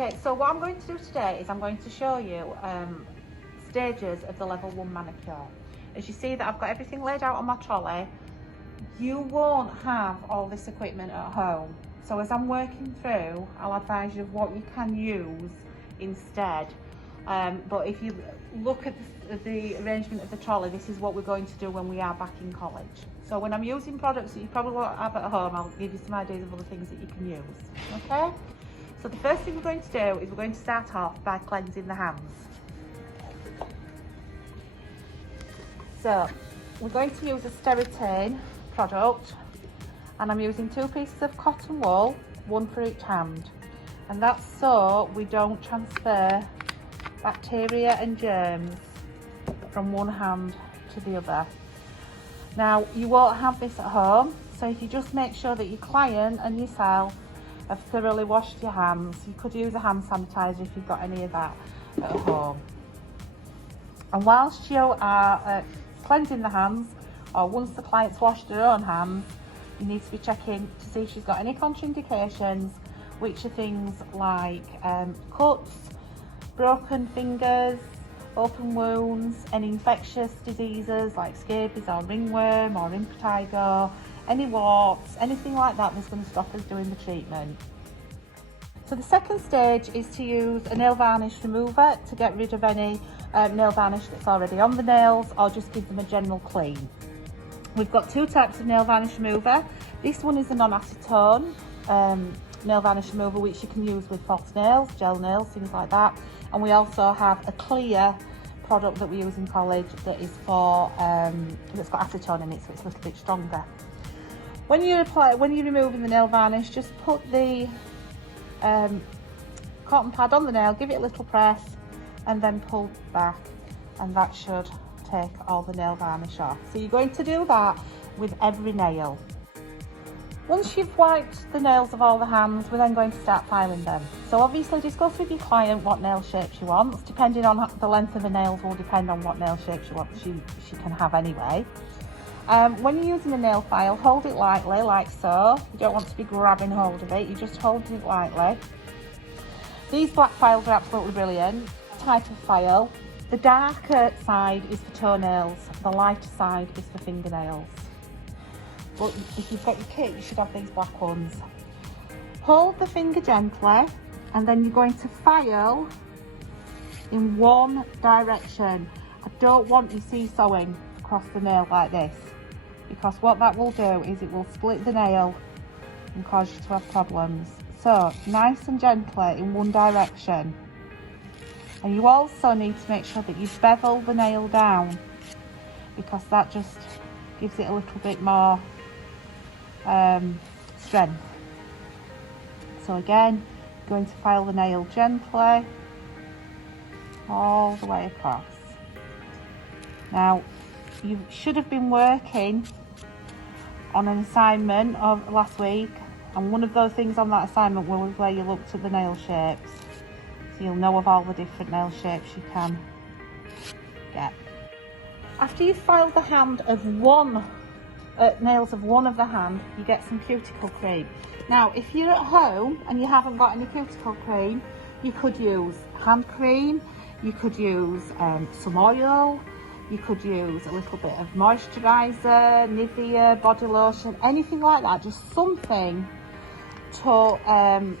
Okay, so what I'm going to do today is I'm going to show you stages of the level 1 manicure. As you see that I've got everything laid out on my trolley, you won't have all this equipment at home. So as I'm working through, I'll advise you of what you can use instead. But if you look at the arrangement of the trolley, this is what we're going to do when we are back in college. So when I'm using products that you probably won't have at home, I'll give you some ideas of other things that you can use, okay? So the first thing we're going to do is we're going to start off by cleansing the hands. So we're going to use a Steritane product, and I'm using 2 pieces of cotton wool, 1 for each hand. And that's so we don't transfer bacteria and germs from one hand to the other. Now, you won't have this at home, so if you just make sure that your client and yourself have thoroughly washed your hands. You could use a hand sanitizer if you've got any of that at home. And whilst you are cleansing the hands, or once the client's washed her own hands, you need to be checking to see if she's got any contraindications, which are things like cuts, broken fingers, open wounds, any infectious diseases like scabies or ringworm or impetigo, any warts, anything like that that's going to stop us doing the treatment. So the second stage is to use a nail varnish remover to get rid of any nail varnish that's already on the nails, or just give them a general clean. We've got 2 types of nail varnish remover. This one is a non-acetone nail varnish remover, which you can use with false nails, gel nails, things like that. And we also have a clear product that we use in college that is for that's got acetone in it, so it's a little bit stronger. When you're removing the nail varnish, just put the cotton pad on the nail, give it a little press, and then pull back, and that should take all the nail varnish off. So you're going to do that with every nail. Once you've wiped the nails of all the hands, we're then going to start filing them. So obviously discuss with your client what nail shape she wants. Depending on the length of the nails will depend on what nail shape she can have anyway. When you're using a nail file, hold it lightly, like so. You don't want to be grabbing hold of it, you just hold it lightly. These black files are absolutely brilliant. Type of file. The darker side is for toenails, the lighter side is for fingernails. But if you've got your kit, you should have these black ones. Hold the finger gently, and then you're going to file in one direction. I don't want you seesawing across the nail like this, because what that will do is it will split the nail and cause you to have problems. So nice and gently in one direction. And you also need to make sure that you bevel the nail down, because that just gives it a little bit more strength. So again, going to file the nail gently all the way across. Now, you should have been working on an assignment of last week, and one of those things on that assignment was where you looked at the nail shapes. So you'll know of all the different nail shapes you can get. After you've filed the hand of nails of one of the hand, you get some cuticle cream. Now, if you're at home and you haven't got any cuticle cream, you could use hand cream, you could use some oil, you could use a little bit of moisturiser, Nivea, body lotion, anything like that, just something to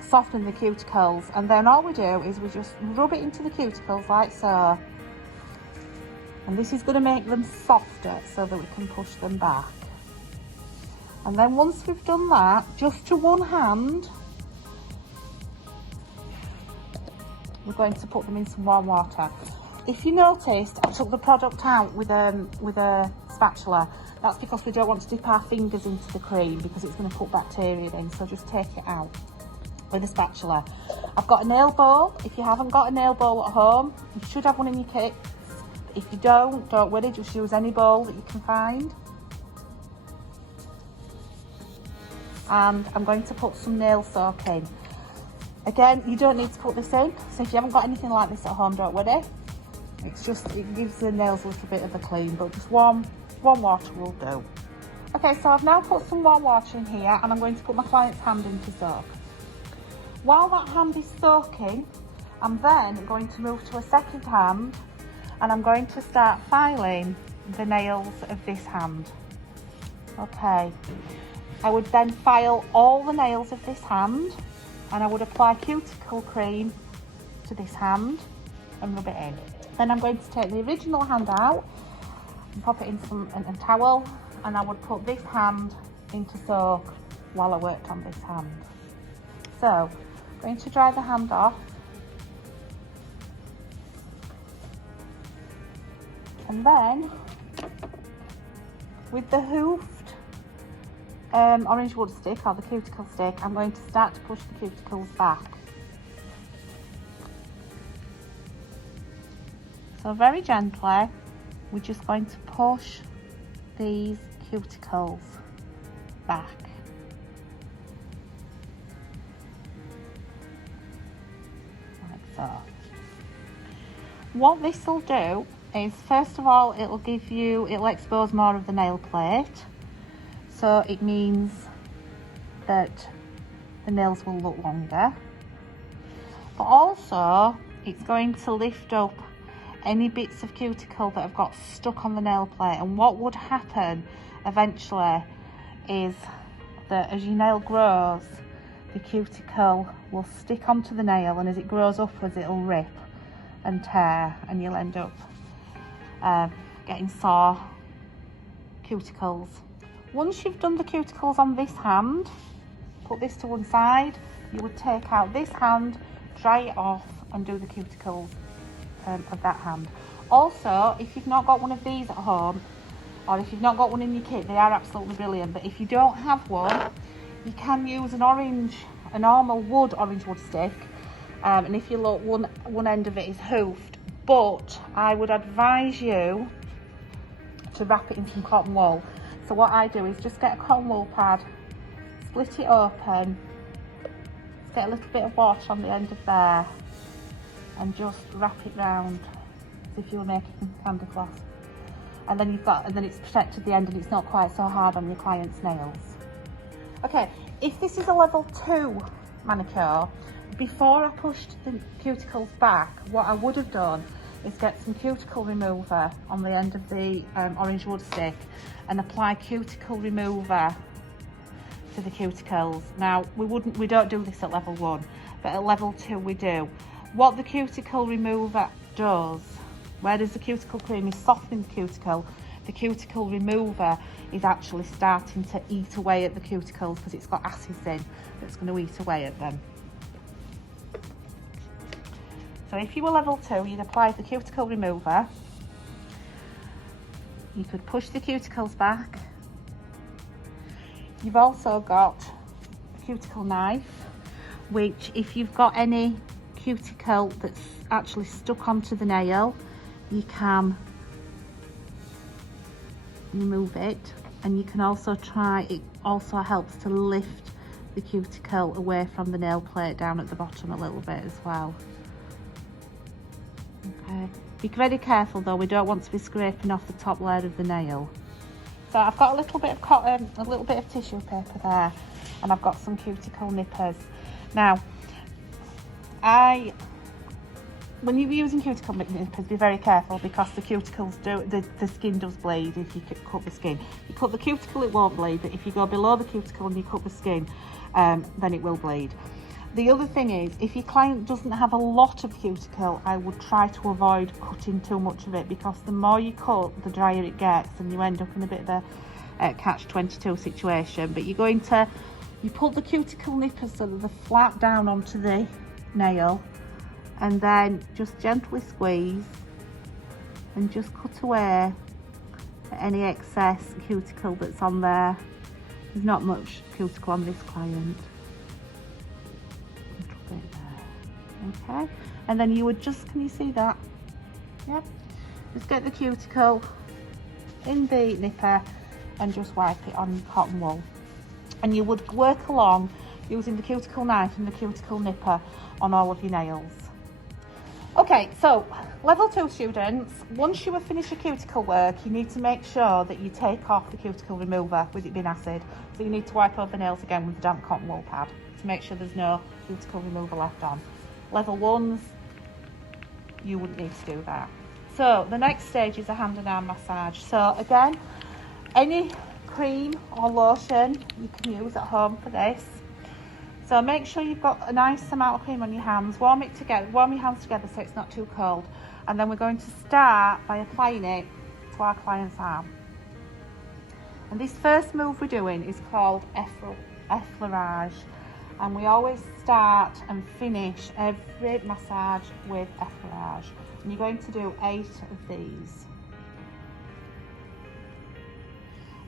soften the cuticles. And then all we do is we just rub it into the cuticles like so, and this is going to make them softer so that we can push them back. And then once we've done that, just to one hand, we're going to put them in some warm water. If you noticed, I took the product out with a spatula. That's because we don't want to dip our fingers into the cream, because it's going to put bacteria in, so just take it out with a spatula. I've got a nail bowl. If you haven't got a nail bowl at home, you should have one in your kit. If you don't worry, just use any bowl that you can find. And I'm going to put some nail soak in. Again, you don't need to put this in, so if you haven't got anything like this at home, don't worry. It gives the nails a little bit of a clean, but just warm water will do. Okay, so I've now put some warm water in here, and I'm going to put my client's hand into soak. While that hand is soaking, I'm then going to move to a second hand and I'm going to start filing the nails of this hand. Okay, I would then file all the nails of this hand and I would apply cuticle cream to this hand and rub it in. Then I'm going to take the original hand out and pop it in a towel, and I would put this hand into soak while I worked on this hand. So I'm going to dry the hand off. And then with the hoofed orange wood stick or the cuticle stick, I'm going to start to push the cuticles back. So very gently, we're just going to push these cuticles back. Like so. What this will do is, first of all, it'll expose more of the nail plate. So it means that the nails will look longer. But also, it's going to lift up any bits of cuticle that have got stuck on the nail plate. And what would happen eventually is that as your nail grows, the cuticle will stick onto the nail, and as it grows upwards, it'll rip and tear, and you'll end up getting sore cuticles. Once you've done the cuticles on this hand, put this to one side, you would take out this hand, dry it off, and do the cuticles of that hand. Also, if you've not got one of these at home, or if you've not got one in your kit, they are absolutely brilliant. But if you don't have one, you can use a normal orange wood stick, and if you look, one end of it is hoofed. But I would advise you to wrap it in some cotton wool. So what I do is just get a cotton wool pad, split it open, get a little bit of wash on the end of there, and just wrap it round as if you were making candy floss. And then it's protected the end, and it's not quite so hard on your client's nails. Okay, if this is a level 2 manicure, before I pushed the cuticles back, what I would have done is get some cuticle remover on the end of the orange wood stick and apply cuticle remover to the cuticles. Now, we don't do this at level 1, but at level 2 we do. What the cuticle remover does, whereas the cuticle cream is softening the cuticle remover is actually starting to eat away at the cuticles because it's got acids in that's going to eat away at them. So if you were level 2, you'd apply the cuticle remover. You could push the cuticles back. You've also got a cuticle knife, which if you've got any cuticle that's actually stuck onto the nail, you can remove it, and you can also it also helps to lift the cuticle away from the nail plate down at the bottom a little bit as well. Okay, be very careful though, we don't want to be scraping off the top layer of the nail. So I've got a little bit of cotton, a little bit of tissue paper there, and I've got some cuticle nippers. Now, when you're using cuticle nippers, be very careful because the cuticles the skin does bleed if you cut the skin. If you cut the cuticle, it won't bleed, but if you go below the cuticle and you cut the skin, then it will bleed. The other thing is, if your client doesn't have a lot of cuticle, I would try to avoid cutting too much of it, because the more you cut, the drier it gets, and you end up in a bit of a catch-22 situation. But you put the cuticle nippers so that they're flat down onto the nail, and then just gently squeeze and just cut away any excess cuticle that's on there. There's not much cuticle on this client. Okay, and then you would just, can you see that? Yep, just get the cuticle in the nipper and just wipe it on cotton wool, and you would work along using the cuticle knife and the cuticle nipper on all of your nails. Okay, so level 2 students, once you have finished your cuticle work, you need to make sure that you take off the cuticle remover with it being acid. So you need to wipe over nails again with a damp cotton wool pad to make sure there's cuticle remover left on. Level 1s, you wouldn't need to do that. So the next stage is a hand and arm massage. So again, any cream or lotion you can use at home for this. So make sure you've got a nice amount of cream on your hands. Warm your hands together so it's not too cold. And then we're going to start by applying it to our client's arm. And this first move we're doing is called effleurage. And we always start and finish every massage with effleurage. And you're going to do 8 of these.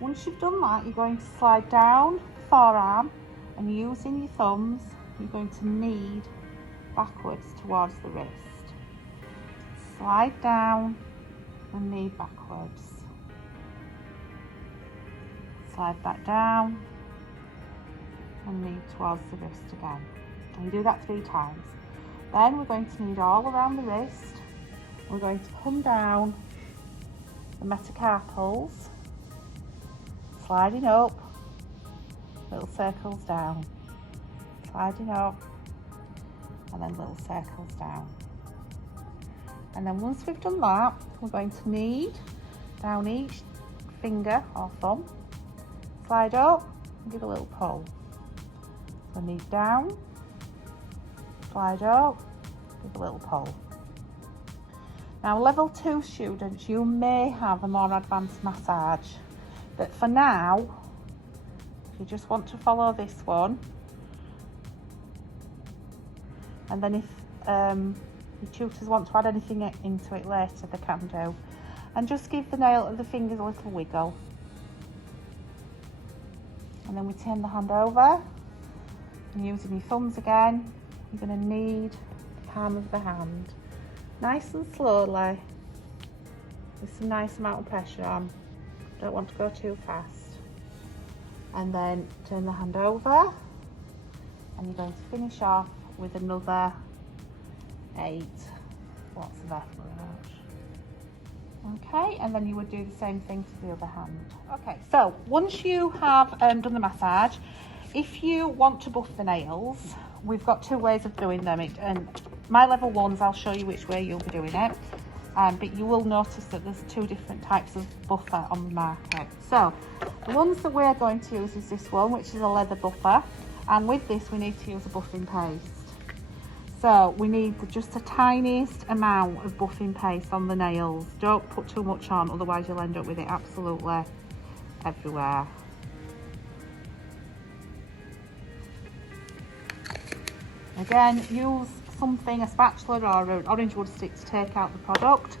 Once you've done that, you're going to slide down the forearm and using your thumbs, you're going to knead backwards towards the wrist. Slide down and knead backwards. Slide back down and knead towards the wrist again. And you do that 3 times. Then we're going to knead all around the wrist. We're going to come down the metacarpals, sliding up, little circles down, sliding up, and then little circles down. And then once we've done that, we're going to knead down each finger or thumb, slide up, and give a little pull. So knead down, slide up, give a little pull. Now level 2 students, you may have a more advanced massage, but for now, if you just want to follow this one, and then if your tutors want to add anything into it later, they can do. And just give the fingers a little wiggle. And then we turn the hand over, and using your thumbs again, you're going to knead the palm of the hand. Nice and slowly, with some nice amount of pressure on. Don't want to go too fast. And then turn the hand over, and you're going to finish off with another 8 lots of effleurage. Okay, and then you would do the same thing to the other hand. Okay, so once you have done the massage, if you want to buff the nails, we've got 2 ways of doing them. And my level 1s, I'll show you which way you'll be doing it. But you will notice that there's 2 different types of buffer on the market. So the ones that we're going to use is this one, which is a leather buffer. And with this, we need to use a buffing paste. So we need just the tiniest amount of buffing paste on the nails. Don't put too much on, otherwise you'll end up with it absolutely everywhere. Again, use something, a spatula or an orange wood stick to take out the product.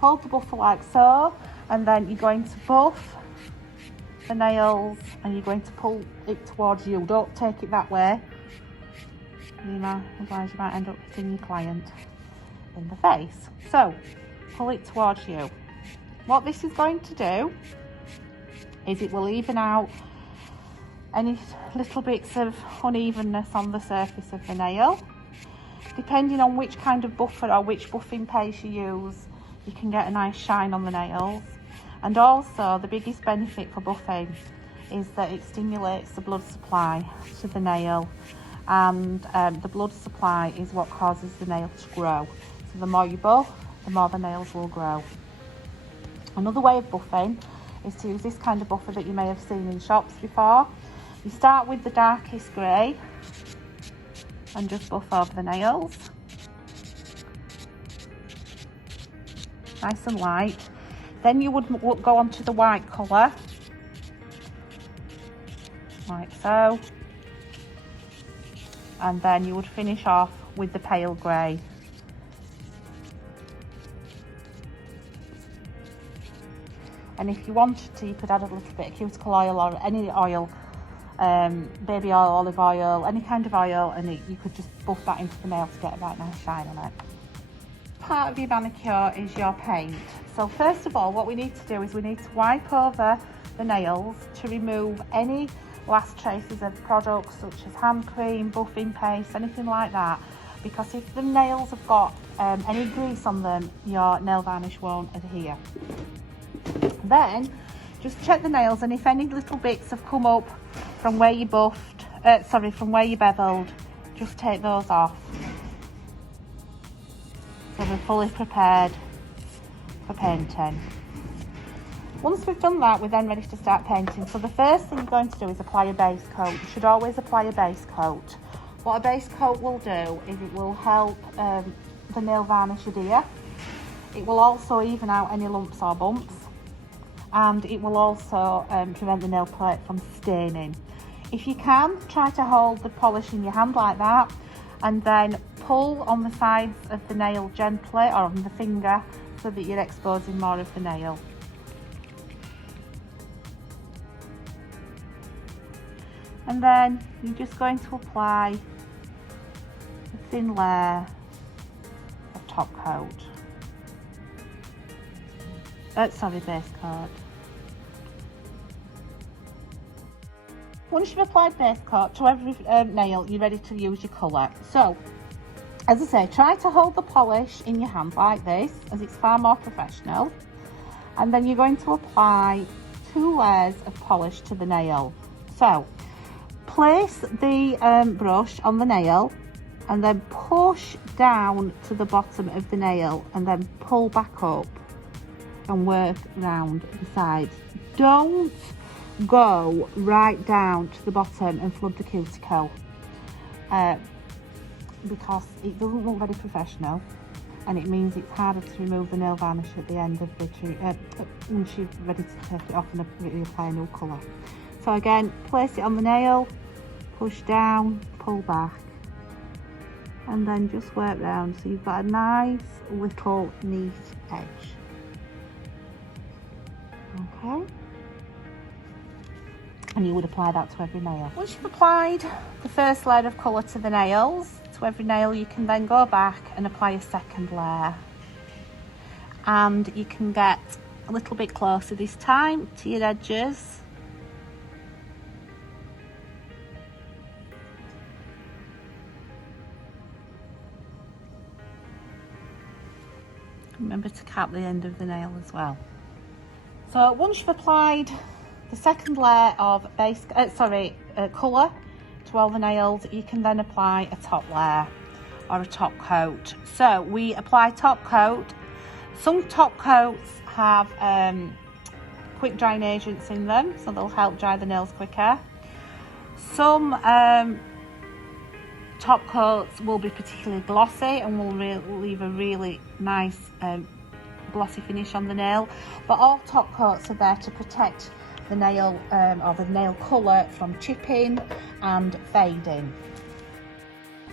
Hold the buffer like so, and then you're going to buff the nails and you're going to pull it towards you. Don't take it that way, otherwise you might end up hitting your client in the face. So pull it towards you. What this is going to do is it will even out any little bits of unevenness on the surface of the nail. Depending on which kind of buffer or which buffing paste you use, you can get a nice shine on the nails. And also the biggest benefit for buffing is that it stimulates the blood supply to the nail, and the blood supply is what causes the nail to grow. So the more you buff, the more the nails will grow. Another way of buffing is to use this kind of buffer that you may have seen in shops before. You start with the darkest grey and just buff over the nails. Nice and light. Then you would go on to the white colour, like so. And then you would finish off with the pale grey. And if you wanted to, you could add a little bit of cuticle oil or any oil, baby oil, olive oil, any kind of oil, and you could just buff that into the nail to get a right nice shine on it. Part of your manicure is your paint. So first of all, what we need to do is we need to wipe over the nails to remove any last traces of products such as hand cream, buffing paste, anything like that, because if the nails have got any grease on them, your nail varnish won't adhere. Then just check the nails, and if any little bits have come up from where you buffed, from where you beveled, just take those off. So we're fully prepared for painting. Once we've done that, we're then ready to start painting. So the first thing you're going to do is apply a base coat. You should always apply a base coat. What a base coat will do is it will help the nail varnish adhere. It will also even out any lumps or bumps, and it will also prevent the nail plate from staining. If you can, try to hold the polish in your hand like that, and then pull on the sides of the nail gently, or on the finger, so that you're exposing more of the nail. And then you're just going to apply a thin layer of top coat. Base coat. Once you've applied base coat to every nail, you're ready to use your colour. So, as I say, try to hold the polish in your hand like this, as it's far more professional. And then you're going to apply 2 layers of polish to the nail. So, place the brush on the nail and then push down to the bottom of the nail and then pull back up and work round the sides. Don't go right down to the bottom and flood the cuticle because it doesn't look very professional, and it means it's harder to remove the nail varnish at the end of the once you're ready to take it off and reapply a new colour. So again, place it on the nail, push down, pull back, and then just work round so you've got a nice little neat edge. Okay, and you would apply that to every nail. Once you've applied the first layer of colour to the nails, to every nail, you can then go back and apply a second layer, and you can get a little bit closer this time to your edges. Remember to cap the end of the nail as well. So once you've applied the second layer of colour to all the nails, you can then apply a top layer or a top coat. So we apply top coat. Some top coats have quick drying agents in them, so they'll help dry the nails quicker. Some top coats will be particularly glossy and will leave a really nice glossy finish on the nail, but all top coats are there to protect the nail or the nail colour from chipping and fading.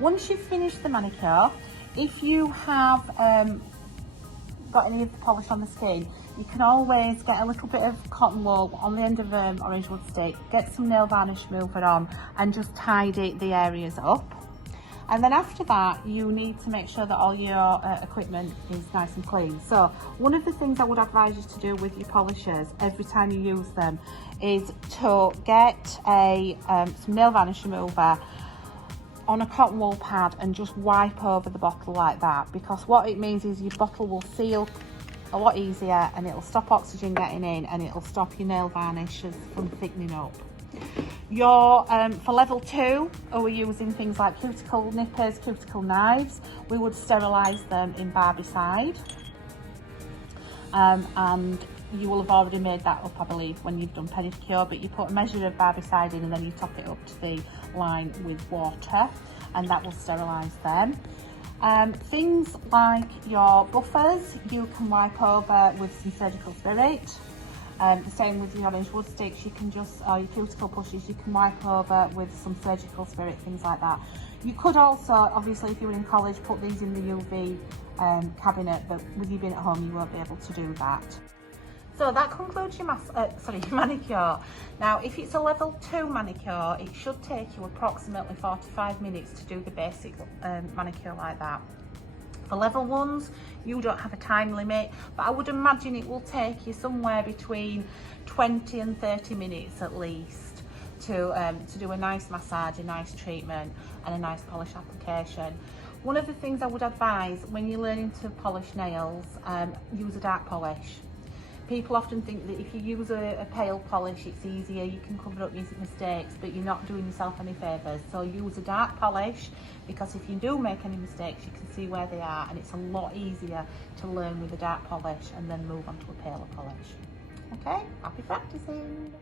Once you've finished the manicure, if you have got any of the polish on the skin, you can always get a little bit of cotton wool on the end of an orange wood stick, get some nail varnish remover on and just tidy the areas up. And then after that, you need to make sure that all your equipment is nice and clean. So one of the things I would advise you to do with your polishers every time you use them is to get some nail varnish remover on a cotton wool pad and just wipe over the bottle like that, because what it means is your bottle will seal a lot easier and it'll stop oxygen getting in and it'll stop your nail varnishes from thickening up. For level 2, we're using things like cuticle nippers, cuticle knives. We would sterilise them in barbicide, and you will have already made that up, I believe, when you've done pedicure, but you put a measure of barbicide in and then you top it up to the line with water, and that will sterilise them. Things like your buffers, you can wipe over with some surgical spirit. The same with your orange wood sticks, you can just, or your cuticle pushes, you can wipe over with some surgical spirit, things like that. You could also, obviously if you were in college, put these in the UV cabinet, but with you being at home you won't be able to do that. So that concludes your manicure. Now if it's a level 2 manicure, it should take you approximately 45 minutes to do the basic manicure like that. For level 1s, you don't have a time limit, but I would imagine it will take you somewhere between 20 and 30 minutes at least to do a nice massage, a nice treatment and a nice polish application. One of the things I would advise when you're learning to polish nails, use a dark polish, people often think that if you use a pale polish, it's easier, you can cover up your mistakes, but you're not doing yourself any favours. So use a dark polish, because if you do make any mistakes, you can see where they are, and it's a lot easier to learn with a dark polish and then move on to a paler polish. Okay, happy practicing.